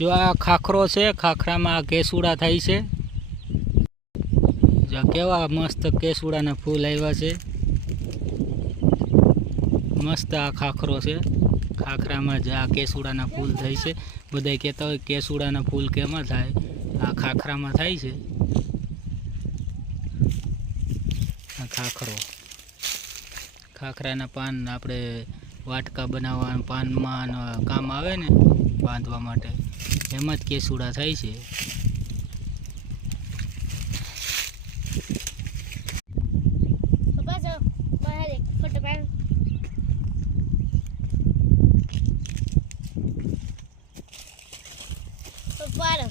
જો આ ખાખરો છે, ખાખરામાં કેસુડા થાય છે. જો કેવા મસ્ત કેસુડાના ફૂલ આવ્યા છે. મસ્ત આ ખાખરો છે. ખાખરામાં જ આ કેસુડાના ફૂલ થાય છે. બધા કહેતા હોય કેસુડાના ફૂલ કેમાં થાય, આ ખાખરામાં થાય છે. આ ખાખરો, ખાખરાના પાન આપણે વાટકા બનાવવા પાનમાં કામ આવે ને, બાંધવા માટે, એમાં જ કેસુડા થાય છે. Para.